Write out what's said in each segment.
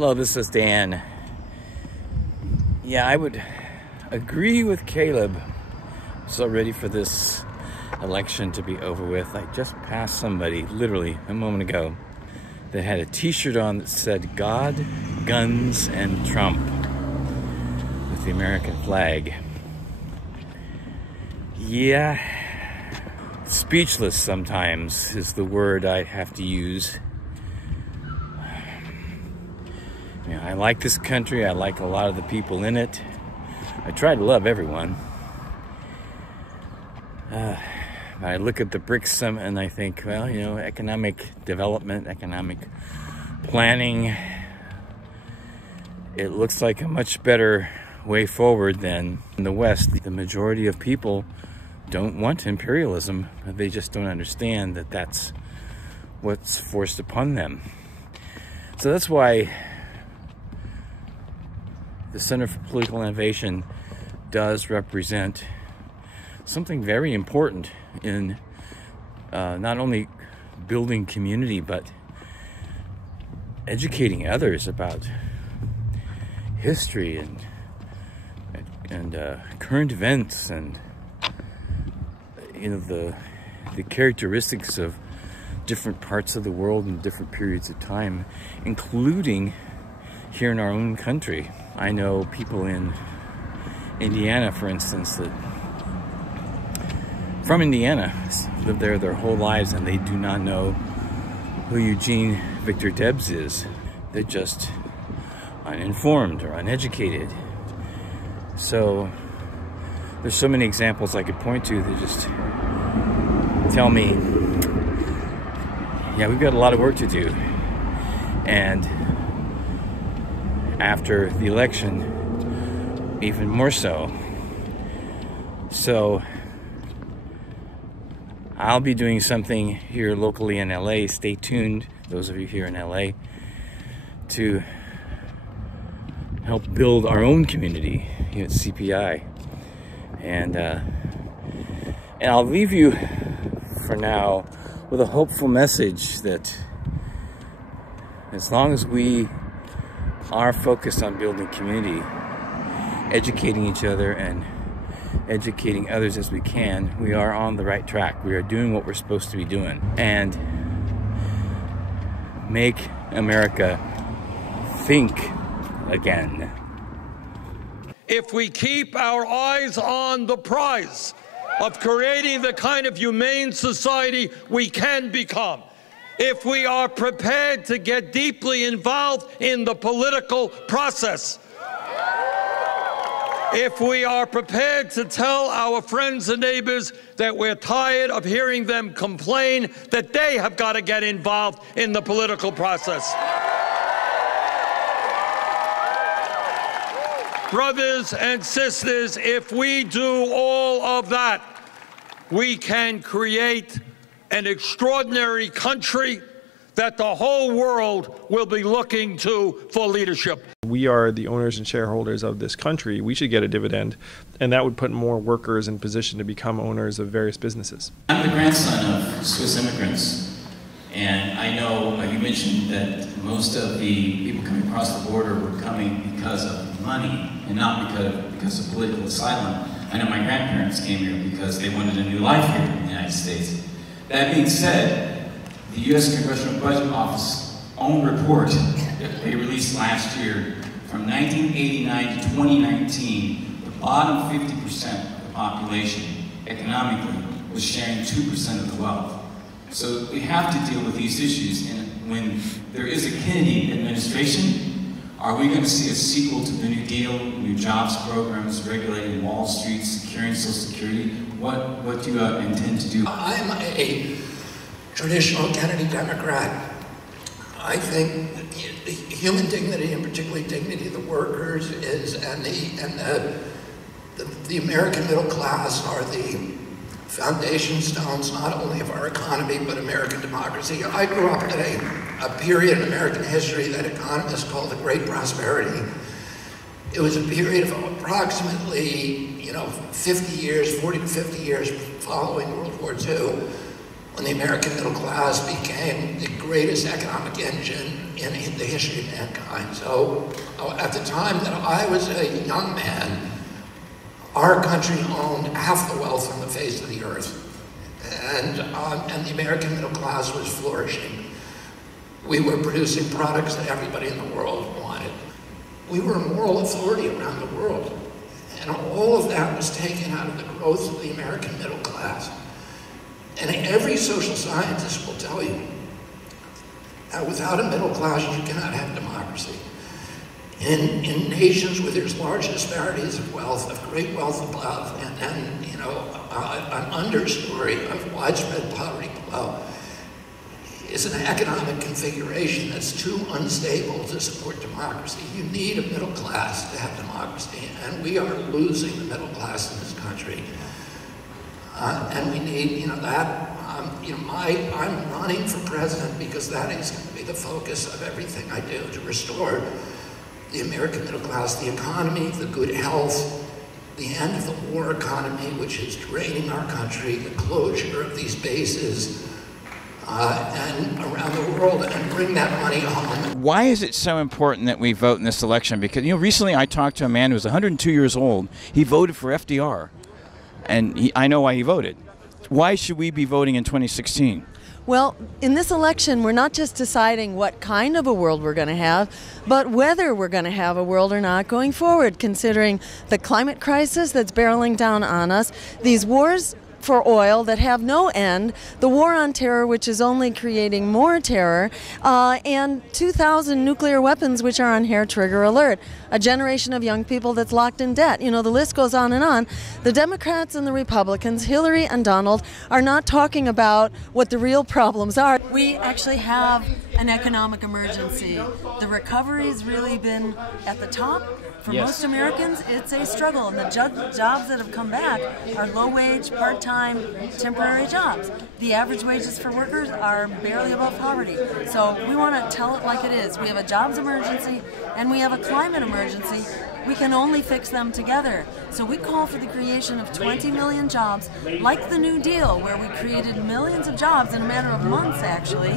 Hello, this is Dan. Yeah, I would agree with Caleb. So ready for this election to be over with. I just passed somebody, literally a moment ago, that had a t-shirt on that said God, Guns, and Trump with the American flag. Yeah, speechless sometimes is the word I have to use. You know, I like this country. I like a lot of the people in it. I try to love everyone. I look at the BRICS Summit and I think, well, you know, economic development, economic planning, it looks like a much better way forward than in the West. The majority of people don't want imperialism. They just don't understand that that's what's forced upon them. So that's why the Center for Political Innovation does represent something very important in not only building community, but educating others about history and current events and, you know, the characteristics of different parts of the world and different periods of time, including here in our own country. I know people in Indiana, for instance, that from Indiana, lived there their whole lives, and they do not know who Eugene Victor Debs is. They're just uninformed or uneducated. So there's so many examples I could point to that just tell me, yeah, we've got a lot of work to do. And after the election, even more so. So I'll be doing something here locally in LA. Stay tuned, those of you here in LA, to help build our own community here at CPI. And I'll leave you for now with a hopeful message that as long as we are focused on building community, educating each other and educating others as we can, we are on the right track. We are doing what we're supposed to be doing. And make America think again. If we keep our eyes on the prize of creating the kind of humane society we can become, if we are prepared to get deeply involved in the political process, if we are prepared to tell our friends and neighbors that we're tired of hearing them complain that they have got to get involved in the political process. Brothers and sisters, if we do all of that, we can create an extraordinary country that the whole world will be looking to for leadership. We are the owners and shareholders of this country. We should get a dividend, and that would put more workers in position to become owners of various businesses. I'm the grandson of Swiss immigrants, and I know you mentioned that most of the people coming across the border were coming because of money and not because of political asylum. I know my grandparents came here because they wanted a new life here in the United States. That being said, the U.S. Congressional Budget Office's own report that they released last year, from 1989 to 2019, the bottom 50% of the population, economically, was sharing 2% of the wealth. So we have to deal with these issues, and when there is a Kennedy administration, are we going to see a sequel to the New Deal, new jobs programs, regulating Wall Street, securing Social Security? What do you intend to do? I'm a traditional Kennedy Democrat. I think human dignity, and particularly dignity of the workers, and the American middle class are the foundation stones not only of our economy but American democracy. I grew up in a period in American history that economists call the Great Prosperity. It was a period of approximately 50 years, 40 to 50 years following World War II, when the American middle class became the greatest economic engine in the history of mankind. So at the time that I was a young man, our country owned half the wealth on the face of the earth. And the American middle class was flourishing. We were producing products that everybody in the world wanted. We were a moral authority around the world. And all of that was taken out of the growth of the American middle class. And every social scientist will tell you that without a middle class, you cannot have democracy. In nations where there's large disparities of wealth, of great wealth above, and you know, an understory of widespread poverty below, is an economic configuration that's too unstable to support democracy. You need a middle class to have democracy, and we are losing the middle class in this country. And we need, you know, that, you know, I'm running for president because that is going to be the focus of everything I do, to restore the American middle class, the economy, the good health, the end of the war economy, which is draining our country, the closure of these bases, and around the world, and bring that money home. Why is it so important that we vote in this election? Because, you know, recently I talked to a man who was 102 years old. He voted for FDR, and I know why he voted. Why should we be voting in 2016? Well, in this election, we're not just deciding what kind of a world we're going to have, but whether we're going to have a world or not going forward, considering the climate crisis that's barreling down on us, these wars for oil that have no end, the war on terror, which is only creating more terror, and 2,000 nuclear weapons which are on hair trigger alert, a generation of young people that's locked in debt. You know, the list goes on and on. The Democrats and the Republicans, Hillary and Donald, are not talking about what the real problems are. We actually have an economic emergency. The recovery's really been at the top. For most Americans, it's a struggle, and the jobs that have come back are low-wage, part-time, temporary jobs. The average wages for workers are barely above poverty. So we want to tell it like it is. We have a jobs emergency, and we have a climate emergency. We can only fix them together. So we call for the creation of 20 million jobs, like the New Deal, where we created millions of jobs in a matter of months, actually.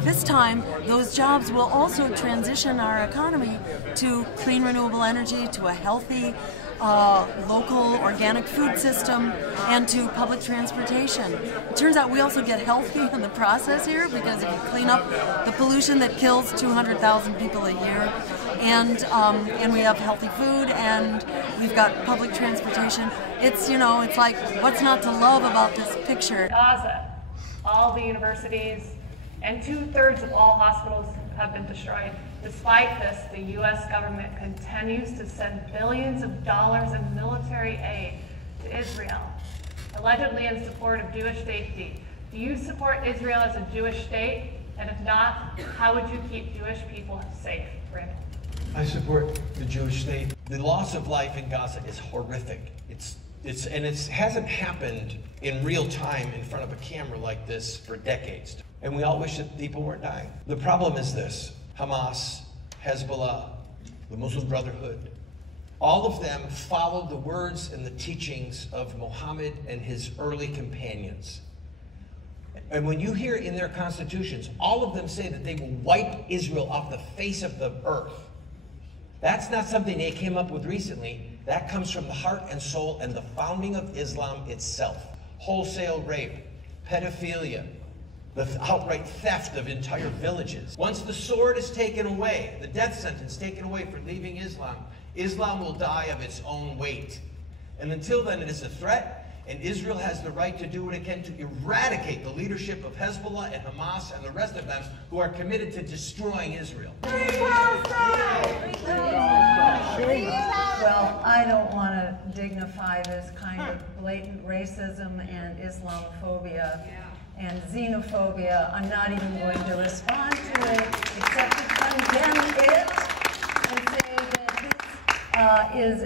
This time, those jobs will also transition our economy to clean renewable energy, to a healthy local organic food system, and to public transportation. It turns out we also get healthy in the process here, because if you clean up the pollution that kills 200,000 people a year, and we have healthy food, and we've got public transportation, it's, you know, it's like, what's not to love about this picture? Gaza, all the universities, and 2/3 of all hospitals have been destroyed. Despite this, the U.S. government continues to send billions of dollars in military aid to Israel, allegedly in support of Jewish safety. Do you support Israel as a Jewish state? And if not, how would you keep Jewish people safe? Brandon. I support the Jewish state. The loss of life in Gaza is horrific. It hasn't happened in real time in front of a camera like this for decades. And we all wish that people weren't dying. The problem is this: Hamas, Hezbollah, the Muslim Brotherhood, all of them followed the words and the teachings of Muhammad and his early companions. And when you hear in their constitutions, all of them say that they will wipe Israel off the face of the earth. That's not something they came up with recently. That comes from the heart and soul and the founding of Islam itself. Wholesale rape, pedophilia, the outright theft of entire villages. Once the sword is taken away, the death sentence taken away for leaving Islam, Islam will die of its own weight. And until then, it is a threat, and Israel has the right to do what it can to eradicate the leadership of Hezbollah and Hamas and the rest of them who are committed to destroying Israel. Well, I don't want to dignify this kind of blatant racism and Islamophobia and xenophobia. I'm not even going to respond to it, except to condemn it and say that this is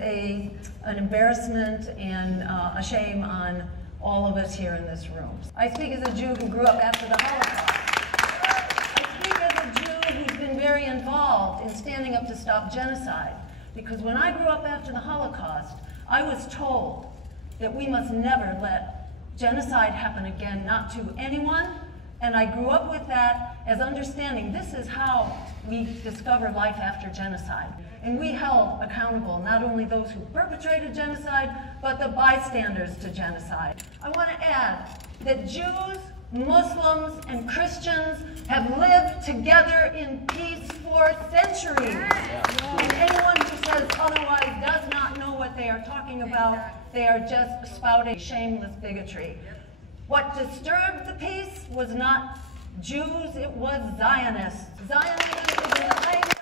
an embarrassment and a shame on all of us here in this room. I speak as a Jew who grew up after the Holocaust. I speak as a Jew who's been very involved in standing up to stop genocide, because when I grew up after the Holocaust, I was told that we must never let genocide happen again, not to anyone. And I grew up with that as understanding this is how we discover life after genocide. And we held accountable not only those who perpetrated genocide, but the bystanders to genocide. I want to add that Jews, Muslims, and Christians have lived together in peace for centuries. And anyone who says otherwise does not know what they are talking about. They are just spouting shameless bigotry. What disturbed the peace was not Jews, it was Zionists. Zionism is an ideology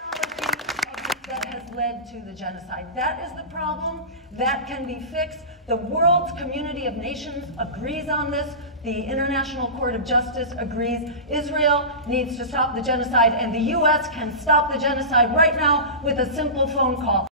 that has led to the genocide. That is the problem. That can be fixed. The world's community of nations agrees on this. The International Court of Justice agrees. Israel needs to stop the genocide, and the U.S. can stop the genocide right now with a simple phone call.